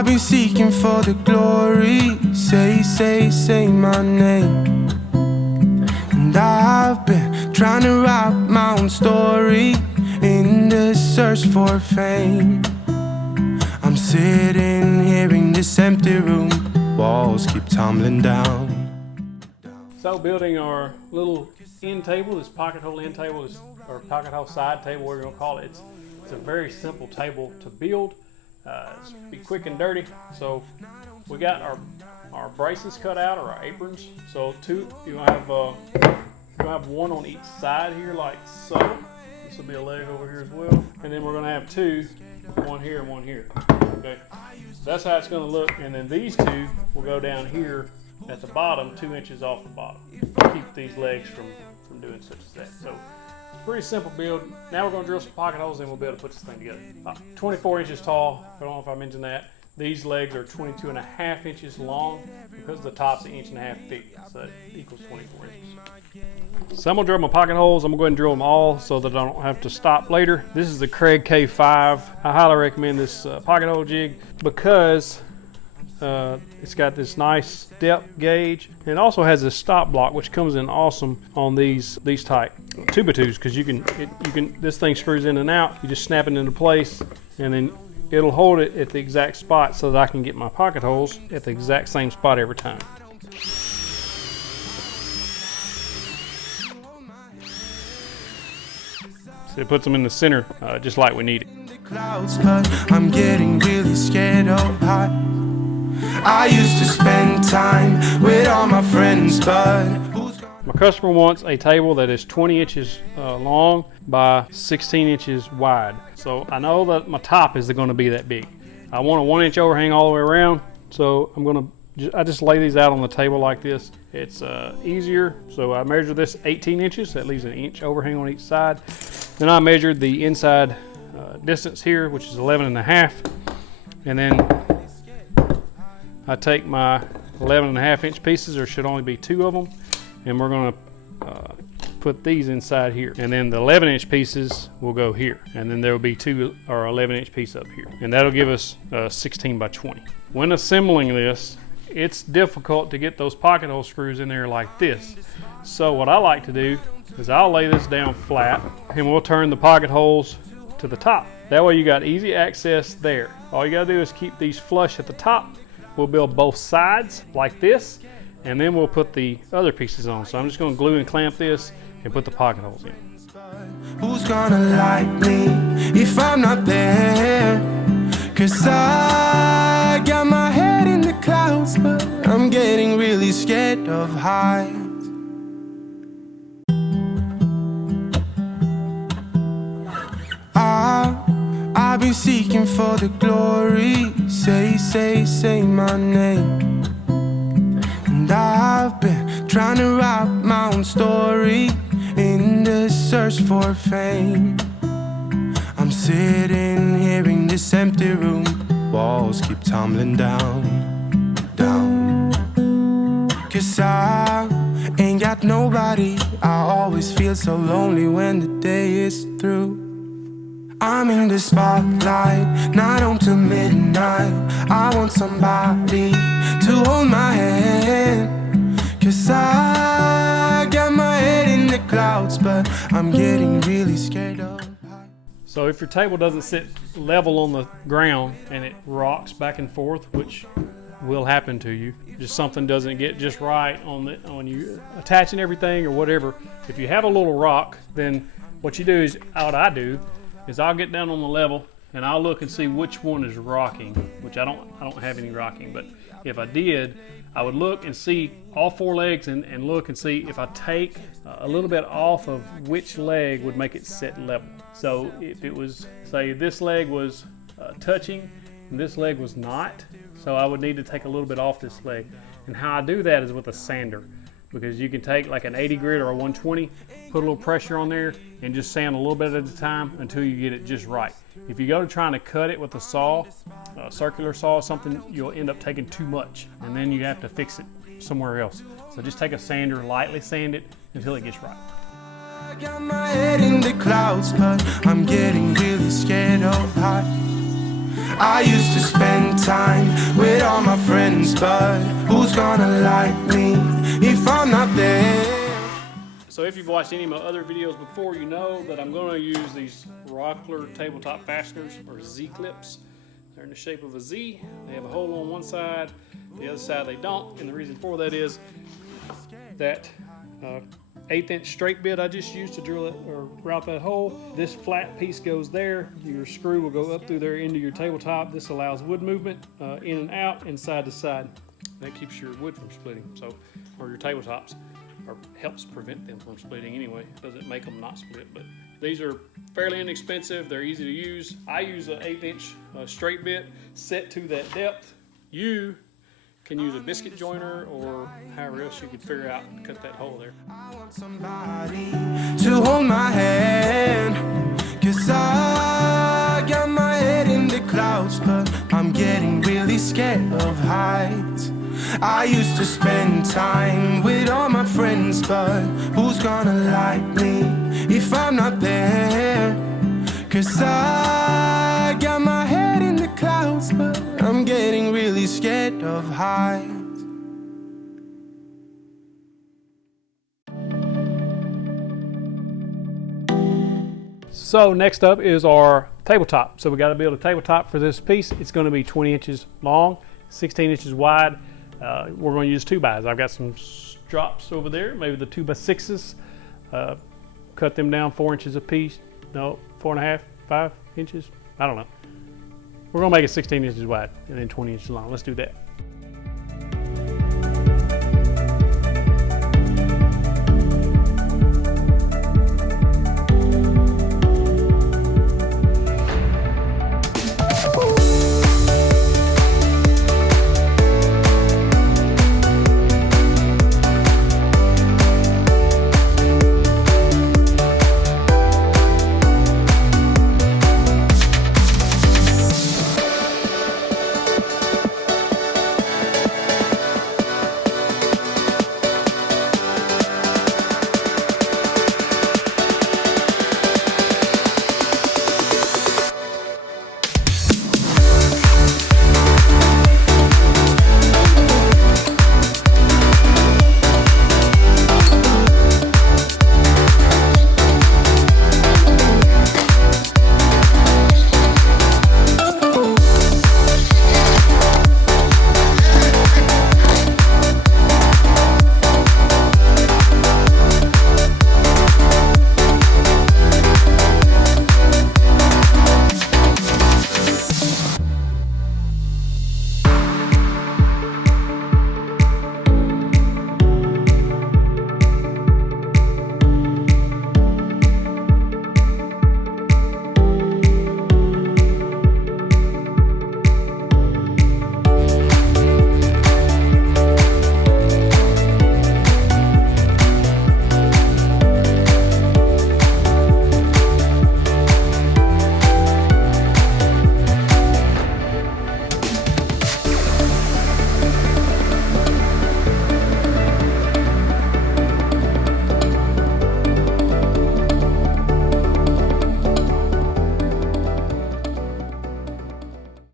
I've been seeking for the glory. Say my name. And I've been trying to write my own story in the search for fame. I'm sitting here in this empty room, walls keep tumbling down. So building our little end table, this pocket hole end table, or pocket hole side table, whatever you're gonna call it. It's a very simple table to build. It's be quick and dirty. So we got our braces cut out, or our aprons. So you're gonna have one on each side here, like so. This will be a leg over here as well, and then we're gonna have two, one here and one here. Okay, that's how it's gonna look. And then these two will go down here at the bottom, 2 inches off the bottom. Keep these legs from doing such as that. So it's a pretty simple build. Now we're gonna drill some pocket holes and we'll be able to put this thing together. 24 inches tall, I don't know if I mentioned that. These legs are 22.5 inches long because the top's 1.5 inches thick, so that equals 24 inches. So I'm gonna drill my pocket holes. I'm gonna go ahead and drill them all so that I don't have to stop later. This is the Craig K5. I highly recommend this pocket hole jig because it's got this nice depth gauge, and it also has a stop block, which comes in awesome on these type 2x2s, because you can this thing screws in and out. You just snap it into place, and then it'll hold it at the exact spot so that I can get my pocket holes at the exact same spot every time. So it puts them in the center, just like we need it. I'm getting really scared of heights. I used to spend time with all my friends, but my customer wants a table that is 20 inches long by 16 inches wide. So I know that my top is going to be that big. I want a 1 inch overhang all the way around, so I just lay these out on the table like this. It's easier. So I measure this 18 inches. That leaves an inch overhang on each side. Then I measured the inside distance here, which is 11.5, and then I take my 11.5 inch pieces. There should only be 2 of them, and we're going to put these inside here, and then the 11 inch pieces will go here, and then there will be 2 or 11 inch piece up here, and that'll give us 16 by 20. When assembling this, it's difficult to get those pocket hole screws in there like this. So what I like to do is I'll lay this down flat, and we'll turn the pocket holes to the top. That way you got easy access there. All you gotta do is keep these flush at the top. We'll build both sides like this, and then we'll put the other pieces on. So I'm just gonna glue and clamp this and put the pocket holes in. Who's gonna like me if I'm not there? 'Cause I got my head in the clouds, but I'm getting really scared of heights. I've been seeking for the glory. Say my name. And I've been trying to write my own story in the search for fame. I'm sitting here in this empty room, walls keep tumbling down. 'Cause I ain't got nobody. I always feel so lonely when the day is through. I'm in the spotlight, night on till midnight. I want somebody to hold my hand. 'Cause I got my head in the clouds, but I'm getting really scared of heights. So if your table doesn't sit level on the ground and it rocks back and forth, which will happen to you, just something doesn't get just right on you attaching everything or whatever. If you have a little rock, then what you do is, what I do is I'll get down on the level and I'll look and see which one is rocking, which I don't have any rocking, but if I did, I would look and see all 4 legs and look and see if I take a little bit off of which leg would make it sit level. So if it was, say this leg was touching and this leg was not, so I would need to take a little bit off this leg. And how I do that is with a sander, because you can take like an 80 grit or a 120, put a little pressure on there and just sand a little bit at a time until you get it just right. If you go to trying to cut it with a saw, a circular saw or something, you'll end up taking too much and then you have to fix it somewhere else. So just take a sander, lightly sand it until it gets right. I got my head in the clouds, but I'm getting really scared of heights. I used to spend time with all my friends, but who's gonna like me if I'm not there? So if you've watched any of my other videos before, you know that I'm going to use these Rockler tabletop fasteners, or Z-clips. They're in the shape of a Z. They have a hole on one side, the other side they don't, and the reason for that is that 1/8" straight bit I just used to drill it or route that hole. This flat piece goes there. Your screw will go up through there into your tabletop. This allows wood movement in and out and side to side. That keeps your wood from splitting, or your tabletops, or helps prevent them from splitting anyway. It doesn't make them not split, but these are fairly inexpensive. They're easy to use. I use an 1/8" straight bit set to that depth. You can use a biscuit joiner or however else you could figure out to cut that hole there. I want somebody to hold my hand, 'cause I got my head in the clouds, but I'm getting really scared of heights. I used to spend time with all my friends, but who's gonna like me if I'm not there? 'Cause I got my head in the clouds, but I'm getting really scared of heights. So next up is our tabletop. So we got to build a tabletop for this piece. It's going to be 20 inches long, 16 inches wide. We're going to use 2x. I've got some strops over there, maybe the 2x6s. Cut them down 4 inches a piece. No, 4.5, 5 inches. I don't know. We're going to make it 16 inches wide and then 20 inches long. Let's do that.